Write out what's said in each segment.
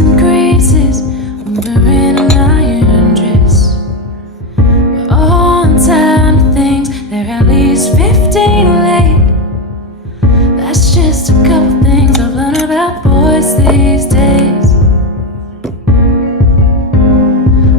and creases when we're in an iron dress. We're on time to things, they're at least 15 late. That's just a couple things I've learned about boys these days.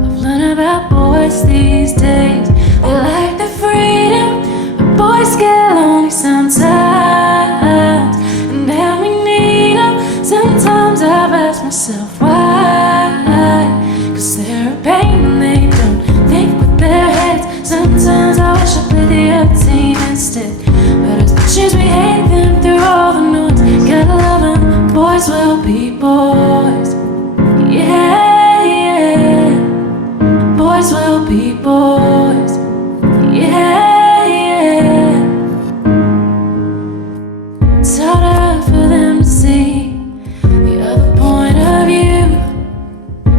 I've learned about boys these days. They like the freedom, but boys get lonely sometimes, and now we need them. Sometimes I've asked myself why, 'cause they're a pain and they don't think with their heads. Sometimes I wish I played the other team instead, but as much as we hate them through all the noise, gotta love them, boys will be boys. Yeah, yeah. Boys will be boys. Yeah, yeah. It's harder for them to see the other point of view.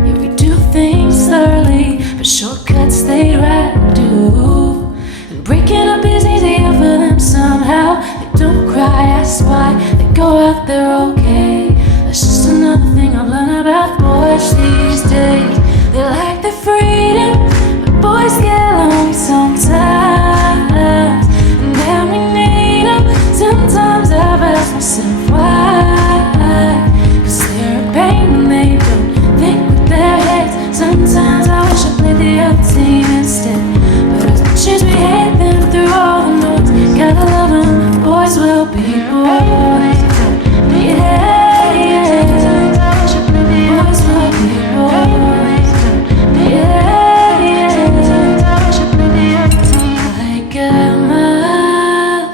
Yeah, we do things thoroughly, but shortcuts they'd rather do. And breaking up is easier for them somehow. They don't cry, ask why, they go out there okay. That's just another thing I've learned about boys these days. They like the freedom, but boys get lonely sometimes, and then we need them. Sometimes I've asked myself why, 'cause they're a pain and they don't think with their heads. Sometimes I wish I played the other team instead, but as much as we hate them through all the noise, gotta love them, boys will be boys. Yeah, yeah. Boys will be boys. Yeah, yeah. Like a moth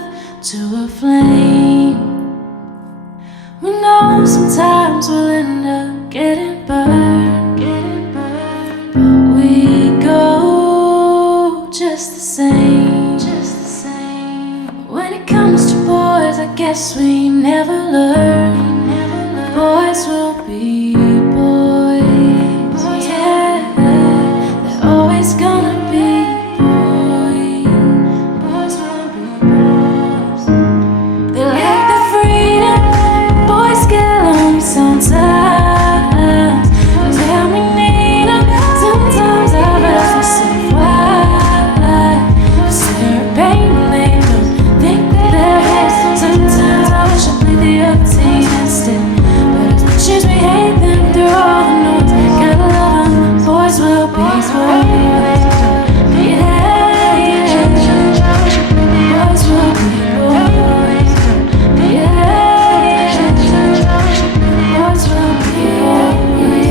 to a flame, we know sometimes we'll end up getting burned, but we go just the same. When it comes to boys, I guess we never learn. Boys will be boys. Yeah, they're always gonna be boys. Boys will be boys. They like the freedom, boys get lonely sometimes, and then we need them. Sometimes I've asked myself why, 'cause they're a pain and they don't think with their heads. Sometimes I wish I played the other team instead, but as much as we hate them through all the noise, gotta love them, boys will be boys. Yeah, yeah. Boys will be boys. Yeah, yeah. Boys will be boys.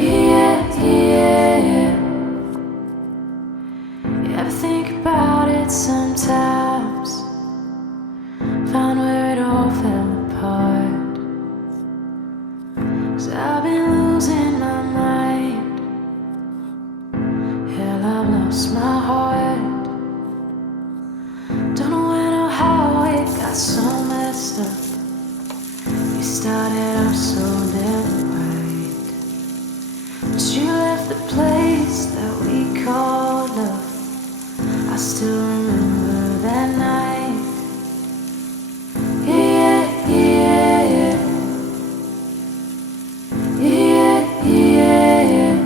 Yeah, yeah. You ever think about it sometimes? Found where it all fell apart, 'cause I've been losing my mind. Hell, I've lost my heart. Don't know when or how it got so messed up. We started off so damn right, but you left the place that we called love. I still remember that night. Yeah, yeah, yeah. Yeah, yeah, yeah.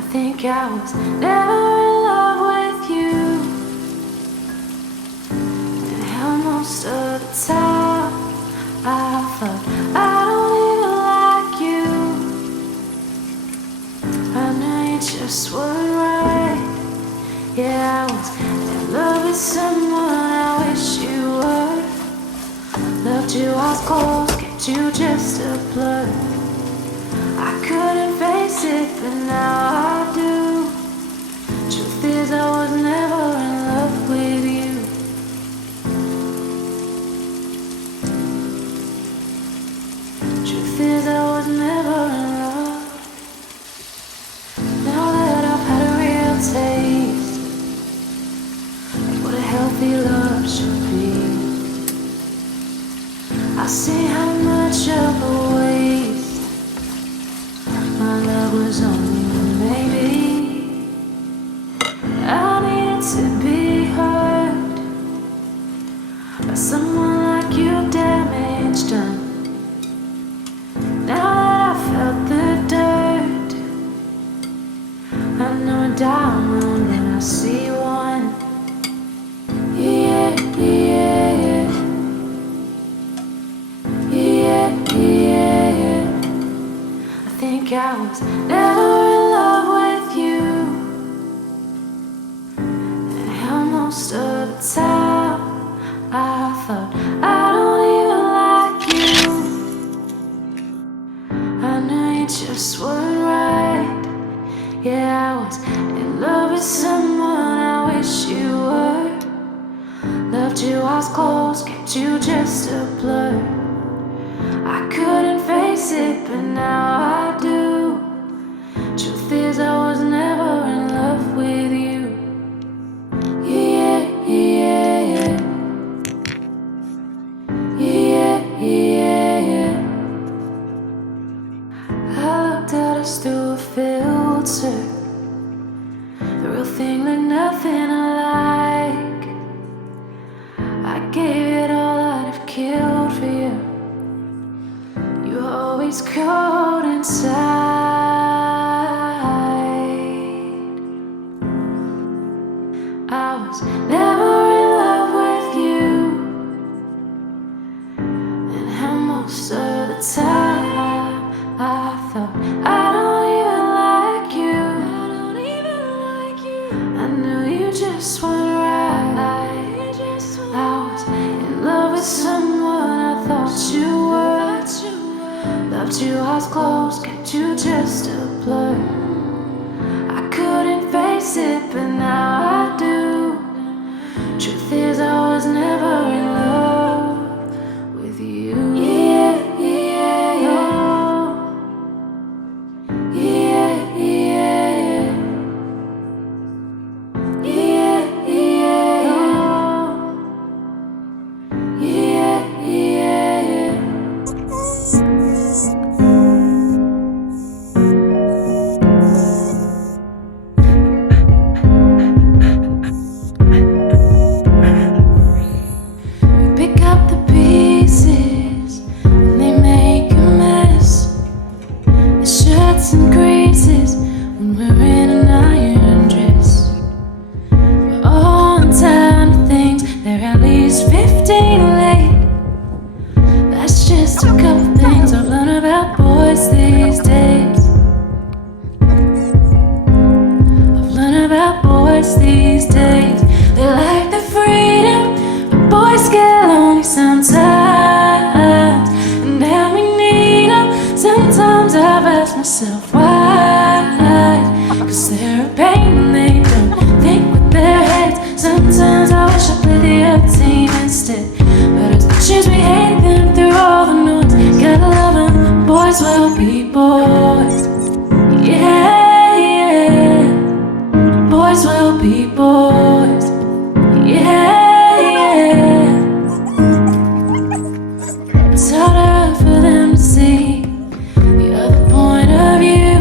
I think I was never in love with you, and hell, most of the time I thought I don't even like you. I know you just weren't right. Yeah, I was in love with someone I wish you were. Loved you all close, kept you just a blur. I couldn't face it, but now I do. Truth is, I was never in love with you. Truth is, I was never in love. Now that I've had a real taste of what a healthy love should be, I see how much of a waste my love was on you, maybe. I needed to be heard by someone like you, damage done. see one. Yeah, yeah, yeah, yeah, yeah. I think I was never in love with you, and how most of the time I thought I don't even like you. I knew you just weren't right. Yeah, I was in love with someone I wish you were. Loved you, I was close, kept you just a blur. I couldn't face it, but now I do. Truth is, I was never in love with you. Yeah, yeah, yeah. Yeah, yeah, yeah. I looked at us through a filter. The real thing looked nothing alike. I gave it all I'd have killed for you. You were always cold inside. I was never in love with you, and how most of the time I thought I don't even like you. I knew you just weren't right. I was in love with someone I thought you were. Loved you, I was close, kept you just a blur. I couldn't face it, but now I do. Truth is, I was never in love with you. Yeah, yeah, yeah. Yeah, yeah, yeah. Yeah, yeah, yeah, yeah. Pick up the pieces and they make a mess. The shirts and creases when we're in an iron dress. We're all on time to things, they're at least 15 late. That's just a couple things I've learned about boys these days. I've learned about boys these days. They like the freedom, but boys get lonely sometimes. And now we need them. Sometimes I've asked myself why. Cause they're a pain and they don't think with their heads. Sometimes I wish I played the other team instead. But as much as we hate them through all the noise, gotta love them. Boys will be boys. Yeah, yeah. Boys will be boys. Yeah, yeah. It's harder for them to see the other point of view.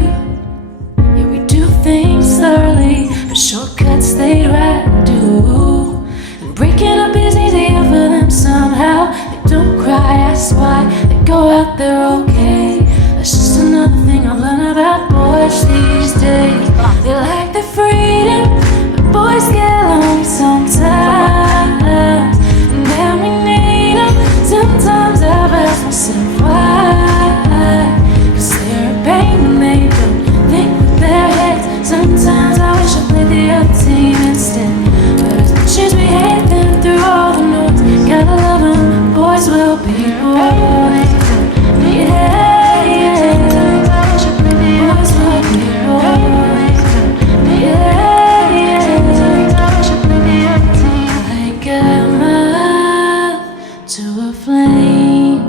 Yeah, we do things thoroughly, but shortcuts they'd rather do. And breaking up is easier for them somehow. They don't cry, ask why, they go out there okay. That's just another thing I learn about boys these days. They like the freedom, but boys get lonely sometimes. And then we need them. Sometimes I've asked myself why. Cause they're a pain and they don't think with their heads. Sometimes I wish I played the other team instead. But as much as we hate them through all the noise, gotta love them. Boys will be boys. Yeah, yeah. Boys will be boys. Yeah, yeah. Like a moth to a flame.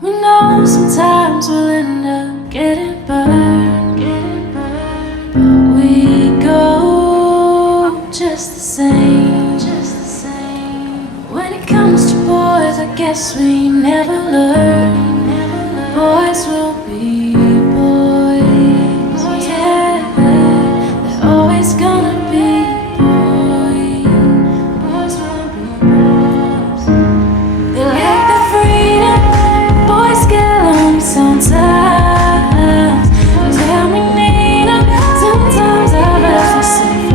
We know sometimes we'll end up getting burned, but we go just the same. When it comes to boys, I guess we never learn. Boys will be boys. Yeah, they're always gonna be boys. Boys will be boys. They like the freedom, boys get lonely sometimes. And then we need them. Sometimes I've asked myself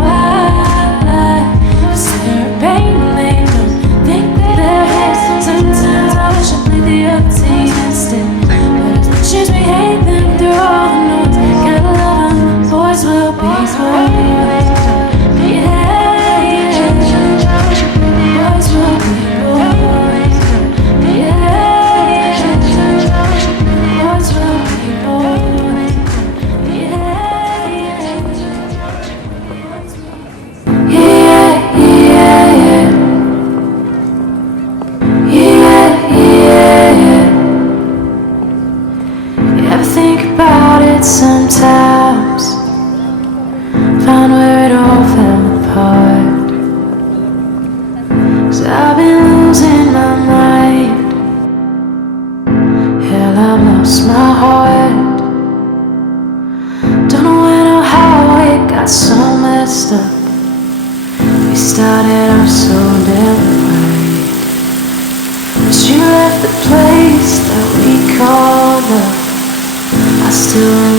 messed up. We started off so damn right, but you left the place that we call love. I still